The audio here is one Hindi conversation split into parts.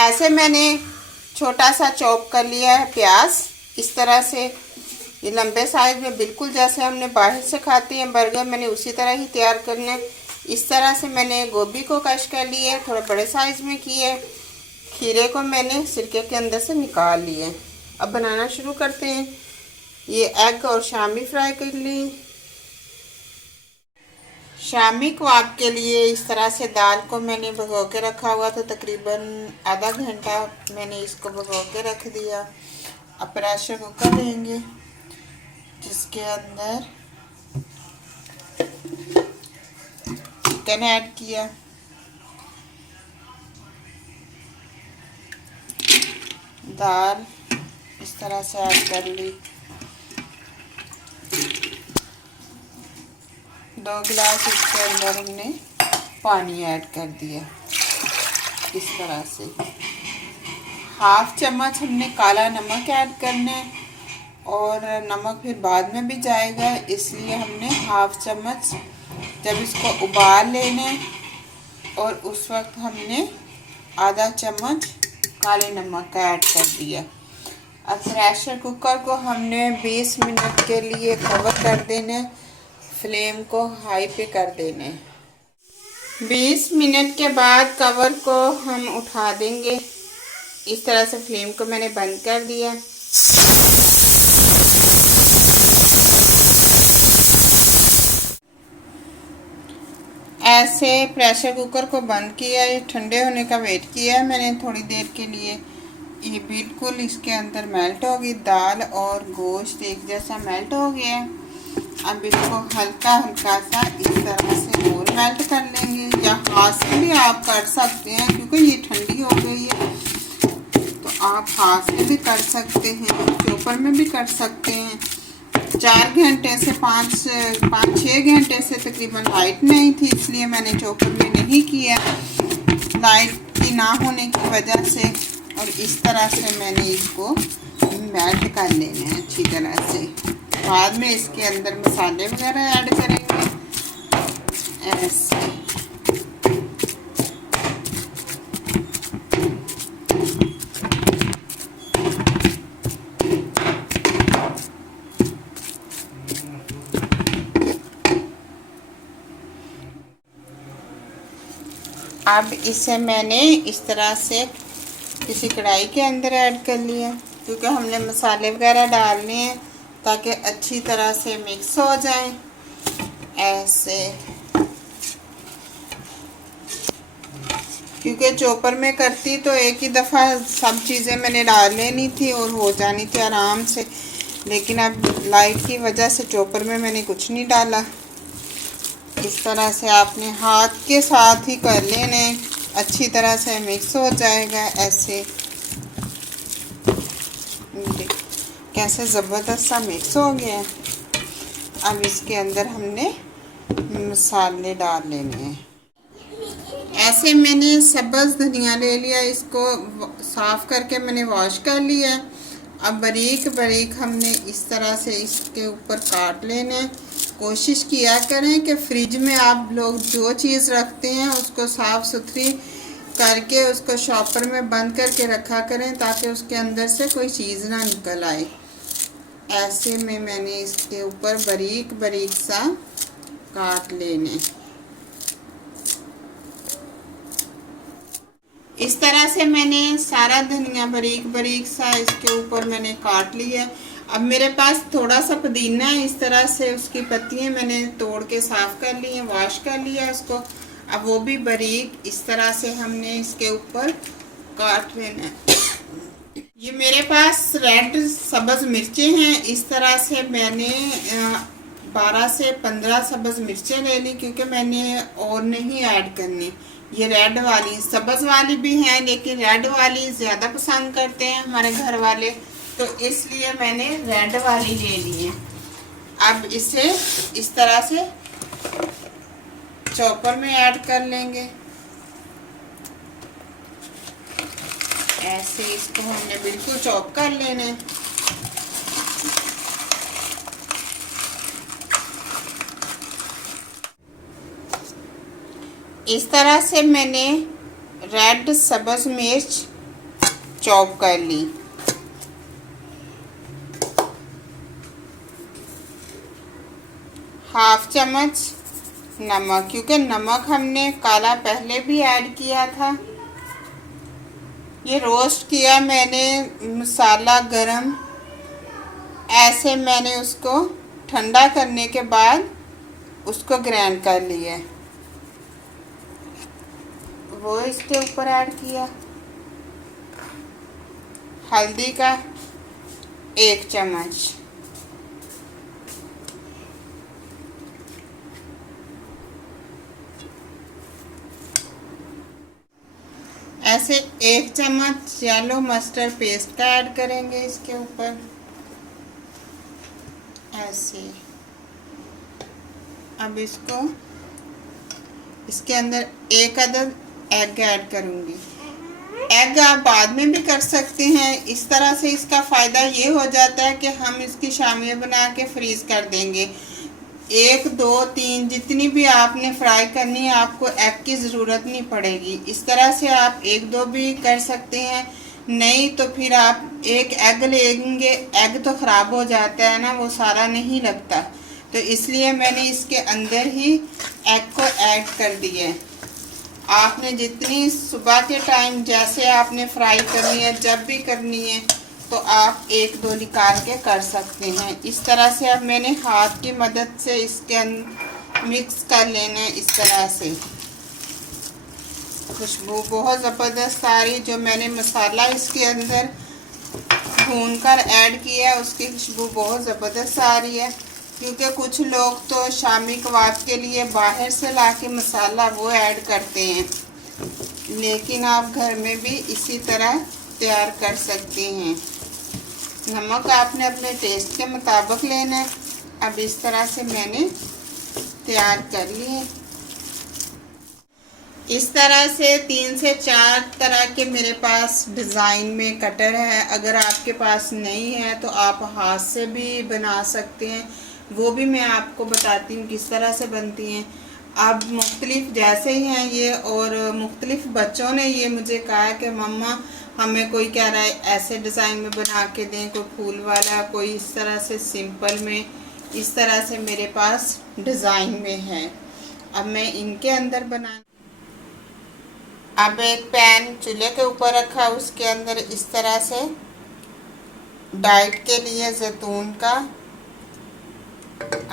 ऐसे मैंने छोटा सा चॉप कर लिया है प्याज, इस तरह से। ये लंबे साइज में, बिल्कुल जैसे हमने बाहर से खाते हैं बर्गर, मैंने उसी तरह ही तैयार करना है। इस तरह से मैंने गोभी को कश कर लिया है, थोड़ा बड़े साइज में किए। खीरे को मैंने सिरके के अंदर से निकाल लिए। अब बनाना शुरू करते हैं। ये एग और शामी फ्राई कर ली। शामी कबाब के लिए इस तरह से दाल को मैंने भिगो के रखा हुआ था, तकरीबन आधा घंटा मैंने इसको भिगो के रख दिया। अब प्रेशर कुकर लेंगे, जिसके अंदर चिकन ऐड किया, दाल इस तरह से ऐड कर ली, 2 गिलास इसके अंदर हमने पानी ऐड कर दिया। इस तरह से हाफ चम्मच हमने काला नमक ऐड करना है, और नमक फिर बाद में भी जाएगा, इसलिए हमने हाफ चम्मच जब इसको उबाल लेना है, और उस वक्त हमने आधा चम्मच काले नमक का ऐड कर दिया। अब प्रेशर कुकर को हमने 20 मिनट के लिए कवर कर देना है, फ्लेम को हाई पे कर देना है। 20 मिनट के बाद कवर को हम उठा देंगे। इस तरह से फ्लेम को मैंने बंद कर दिया। ऐसे प्रेशर कुकर को बंद किया, ये ठंडे होने का वेट किया है मैंने थोड़ी देर के लिए। ये बिल्कुल इसके अंदर मेल्ट होगी, दाल और गोश्त एक जैसा मेल्ट हो गया है। अब इसको हल्का हल्का सा इस तरह से और मेल्ट कर लेंगे, या हाथ से भी आप कर सकते हैं, क्योंकि ये ठंडी हो गई है तो आप हाथ से भी कर सकते हैं, चॉपर में भी कर सकते हैं। 4 घंटे से 5-6 घंटे से तकरीबन लाइट नहीं थी, इसलिए मैंने चॉपर में नहीं किया, लाइट की ना होने की वजह से। और इस तरह से मैंने इसको मेल्ट कर लेना है अच्छी तरह से। बाद में इसके अंदर मसाले वगैरह ऐड करेंगे ऐसे। अब इसे मैंने इस तरह से किसी कढ़ाई के अंदर ऐड कर लिया, क्योंकि हमने मसाले वगैरह डालने हैं ताकि अच्छी तरह से मिक्स हो जाए ऐसे। क्योंकि चॉपर में करती तो एक ही दफ़ा सब चीज़ें मैंने डाल लेनी थी और हो जानी थी आराम से, लेकिन अब लाइट की वजह से चॉपर में मैंने कुछ नहीं डाला। इस तरह से आपने हाथ के साथ ही कर लेने, अच्छी तरह से मिक्स हो जाएगा ऐसे। कैसे ज़बरदस्त सा मिक्स हो गया। अब इसके अंदर हमने मसाले डाल लेने हैं। ऐसे मैंने सब्ज़ धनिया ले लिया, इसको साफ़ करके मैंने वॉश कर लिया। अब बारीक बारीक हमने इस तरह से इसके ऊपर काट लेने। कोशिश किया करें कि फ्रिज में आप लोग जो चीज़ रखते हैं उसको साफ़ सुथरी करके उसको शॉपर में बंद करके रखा करें, ताकि उसके अंदर से कोई चीज़ ना निकल आए। ऐसे में मैंने इसके ऊपर बारीक बारीक सा काट लेने। इस तरह से मैंने सारा धनिया बारीक बारीक सा इसके ऊपर मैंने काट लिया। अब मेरे पास थोड़ा सा पुदीना है, इस तरह से उसकी पत्तियां मैंने तोड़ के साफ़ कर ली हैं, वॉश कर लिया उसको। अब वो भी बारीक इस तरह से हमने इसके ऊपर काट लेना है। ये मेरे पास रेड सब्ज़ मिर्चें हैं, इस तरह से मैंने 12 से 15 सब्ज़ मिर्चें ले ली, क्योंकि मैंने और नहीं ऐड करनी। ये रेड वाली, सब्ज़ वाली भी हैं, लेकिन रेड वाली ज़्यादा पसंद करते हैं हमारे घर वाले, तो इसलिए मैंने रेड वाली ले ली है। अब इसे इस तरह से चॉपर में ऐड कर लेंगे ऐसे। इसको हमने बिल्कुल चॉप कर लेना है। इस तरह से मैंने रेड सब्ज़ मिर्च चॉप कर ली। हाफ चम्मच नमक, क्योंकि नमक हमने काला पहले भी ऐड किया था। ये रोस्ट किया मैंने मसाला गरम, ऐसे मैंने उसको ठंडा करने के बाद उसको ग्राइंड कर लिया, वो इसके ऊपर ऐड किया। हल्दी का 1 चम्मच, ऐसे 1 चम्मच येलो मस्टर्ड पेस्ट का ऐड करेंगे इसके ऊपर, ऐसे। अब इसके अंदर 1 अदद एग ऐड करूंगी। एग आप बाद में भी कर सकते हैं। इस तरह से इसका फ़ायदा ये हो जाता है कि हम इसकी शामियाँ बना के फ्रीज़ कर देंगे। 1 2 3 जितनी भी आपने फ्राई करनी है, आपको एग की ज़रूरत नहीं पड़ेगी। इस तरह से आप 1 2 भी कर सकते हैं, नहीं तो फिर आप 1 एग लेंगे। एग तो ख़राब हो जाता है ना, वो सारा नहीं लगता, तो इसलिए मैंने इसके अंदर ही एग को ऐड कर दिया है। आपने जितनी सुबह के टाइम जैसे आपने फ्राई करनी है, जब भी करनी है, तो आप 1 2 निकाल के कर सकते हैं। इस तरह से अब मैंने हाथ की मदद से इसके अंदर मिक्स कर लेना है। इस तरह से खुशबू बहुत ज़बरदस्त आ रही। जो मैंने मसाला इसके अंदर भूनकर ऐड किया है, उसकी खुशबू बहुत ज़बरदस्त आ रही है। क्योंकि कुछ लोग तो शामी कबाब के लिए बाहर से लाके मसाला वो ऐड करते हैं, लेकिन आप घर में भी इसी तरह तैयार कर सकते हैं। नमक आपने अपने टेस्ट के मुताबिक लेना है। अब इस तरह से मैंने तैयार कर लिए। इस तरह से 3 से 4 तरह के मेरे पास डिज़ाइन में कटर है। अगर आपके पास नहीं है तो आप हाथ से भी बना सकते हैं, वो भी मैं आपको बताती हूँ किस तरह से बनती हैं। अब मुख्तलिफ जैसे ही हैं ये, और मुख्तलिफ बच्चों ने ये मुझे कहा कि मम्मा हमें कोई कह रहा है ऐसे डिज़ाइन में बना के दें, कोई फूल वाला, कोई इस तरह से सिंपल में। इस तरह से मेरे पास डिज़ाइन में है। अब मैं इनके अंदर बना, अब एक पैन चूल्हे के ऊपर रखा, उसके अंदर इस तरह से डाइट के लिए जैतून का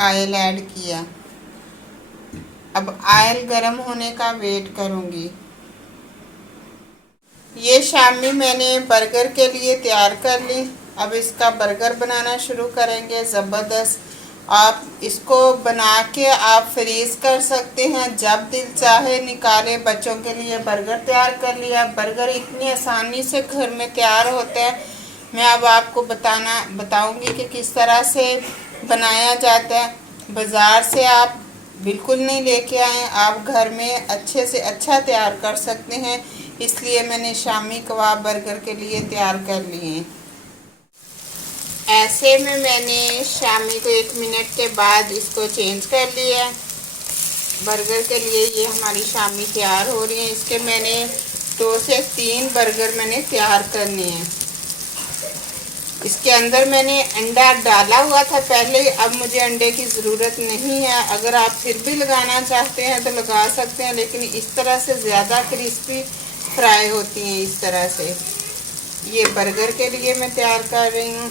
ऑयल ऐड किया। अब ऑयल गर्म होने का वेट करूंगी। ये शामी मैंने बर्गर के लिए तैयार कर ली। अब इसका बर्गर बनाना शुरू करेंगे। ज़बरदस्त, आप इसको बना के आप फ्रीज़ कर सकते हैं, जब दिल चाहे निकाले। बच्चों के लिए बर्गर तैयार कर लिया। बर्गर इतनी आसानी से घर में तैयार होता है। मैं अब आपको बताऊंगी कि किस तरह से बनाया जाता है। बाज़ार से आप बिल्कुल नहीं लेके आए, आप घर में अच्छे से अच्छा तैयार कर सकते हैं। इसलिए मैंने शामी कबाब बर्गर के लिए तैयार कर लिए हैं। ऐसे में मैंने शामी को 1 मिनट के बाद इसको चेंज कर लिया। बर्गर के लिए ये हमारी शामी तैयार हो रही है। इसके मैंने 2 से 3 बर्गर मैंने तैयार करने हैं। इसके अंदर मैंने अंडा डाला हुआ था पहले, अब मुझे अंडे की ज़रूरत नहीं है। अगर आप फिर भी लगाना चाहते हैं तो लगा सकते हैं, लेकिन इस तरह से ज़्यादा क्रिस्पी फ्राई होती हैं। इस तरह से ये बर्गर के लिए मैं तैयार कर रही हूँ।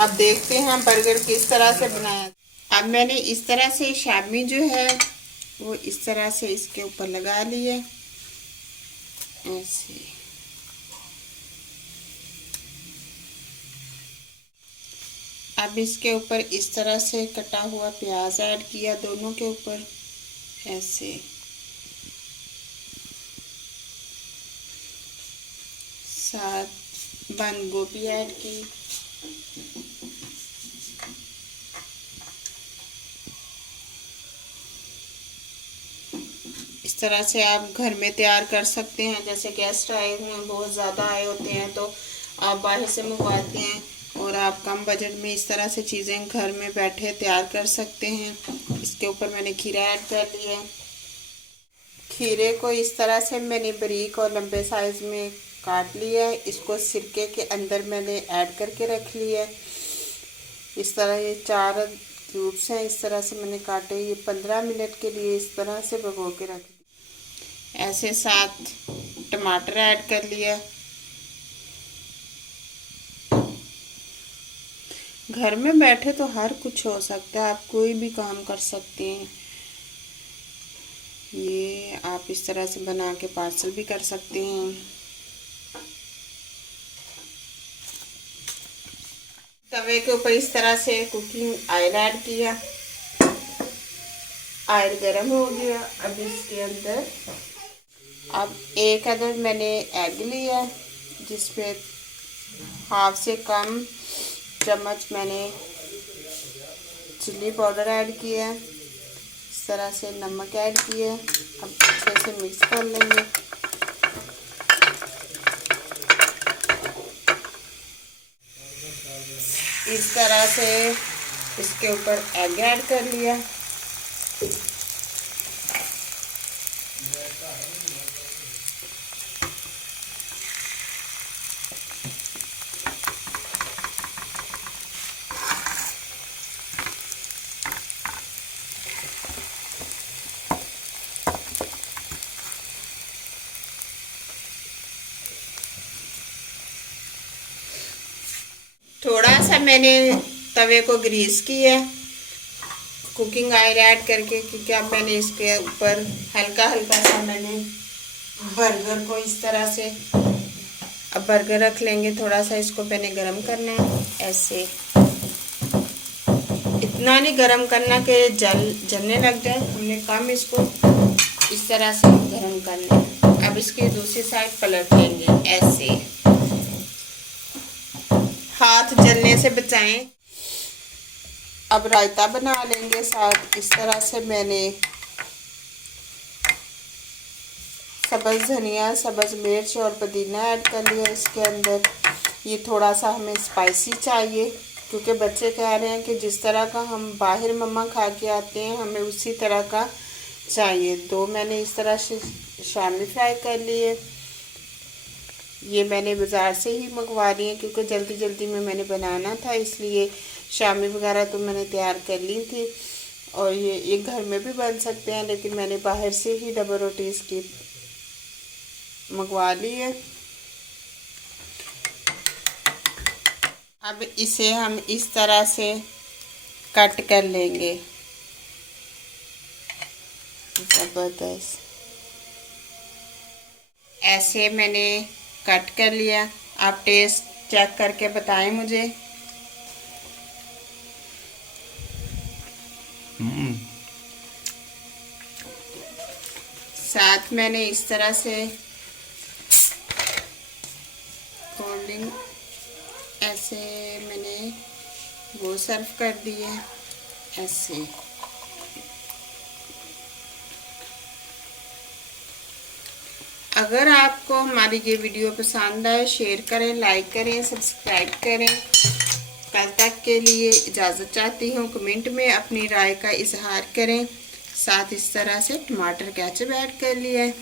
अब देखते हैं बर्गर किस तरह से बनाया। अब मैंने इस तरह से शामी जो है वो इस तरह से इसके ऊपर लगा लिए, ऐसे। अब इसके ऊपर इस तरह से कटा हुआ प्याज ऐड किया, दोनों के ऊपर ऐसे। साथ बंद गोभी ऐड की। इस तरह से आप घर में तैयार कर सकते हैं। जैसे गेस्ट आए हुए हैं, बहुत ज़्यादा आए होते हैं, तो आप बाहर से मंगवाते हैं और आप कम बजट में इस तरह से चीज़ें घर में बैठे तैयार कर सकते हैं। इसके ऊपर मैंने खीरा ऐड कर लिया है। खीरे को इस तरह से मैंने बारीक और लंबे साइज़ में काट लिया है। इसको सिरके के अंदर मैंने ऐड करके रख लिया है। इस तरह ये 4 क्यूब्स हैं, इस तरह से मैंने काटे। ये 15 मिनट के लिए इस तरह से भिगो के रख दिया। ऐसे 7 टमाटर ऐड कर लिया। घर में बैठे तो हर कुछ हो सकता है, आप कोई भी काम कर सकते हैं। ये आप इस तरह से बना के पार्सल भी कर सकते हैं। तवे के ऊपर इस तरह से कुकिंग ऑयल ऐड किया। ऑयल गरम हो गया। अब इसके अंदर अब 1 अदद मैंने एग लिया, जिसमें हाफ से कम चम्मच मैंने चिल्ली पाउडर ऐड किया है। इस तरह से नमक ऐड किया। अब अच्छे से मिक्स कर लेंगे। इस तरह से इसके ऊपर एग ऐड कर लिया। थोड़ा सा मैंने तवे को ग्रीस किया कुकिंग ऑयल ऐड करके, क्योंकि अब मैंने इसके ऊपर हल्का हल्का सा मैंने बर्गर को इस तरह से, अब बर्गर रख लेंगे। थोड़ा सा इसको मैंने गरम करना है। ऐसे इतना नहीं गरम करना कि जलने लग जाए, हमने कम इसको इस तरह से गरम करना है। अब इसकी दूसरी साइड पलट लेंगे। ऐसे हाथ जलने से बचाएं। अब रायता बना लेंगे साथ। इस तरह से मैंने सब्ज़ धनिया, सब्ज़ मिर्च और पुदीना ऐड कर लिया इसके अंदर। ये थोड़ा सा हमें स्पाइसी चाहिए, क्योंकि बच्चे कह रहे हैं कि जिस तरह का हम बाहर मम्मा खा के आते हैं हमें उसी तरह का चाहिए। 2 मैंने इस तरह से शामी फ्राई कर लिए। ये मैंने बाज़ार से ही मंगवा ली है, क्योंकि जल्दी जल्दी में मैंने बनाना था, इसलिए शामी वगैरह तो मैंने तैयार कर ली थी। और ये घर में भी बन सकते हैं, लेकिन मैंने बाहर से ही डबल रोटी इसकी मंगवा ली है। अब इसे हम इस तरह से कट कर लेंगे। ज़बरदस्त ऐसे मैंने कट कर लिया। आप टेस्ट चेक करके बताएं मुझे। साथ मैंने इस तरह से कोल्ड ड्रिंक ऐसे मैंने वो सर्व कर दिए। ऐसे अगर आपको हमारी ये वीडियो पसंद आए, शेयर करें, लाइक करें, सब्सक्राइब करें। कल तक के लिए इजाज़त चाहती हूँ। कमेंट में अपनी राय का इजहार करें। साथ इस तरह से टमाटर केचप ऐड कर लिया है।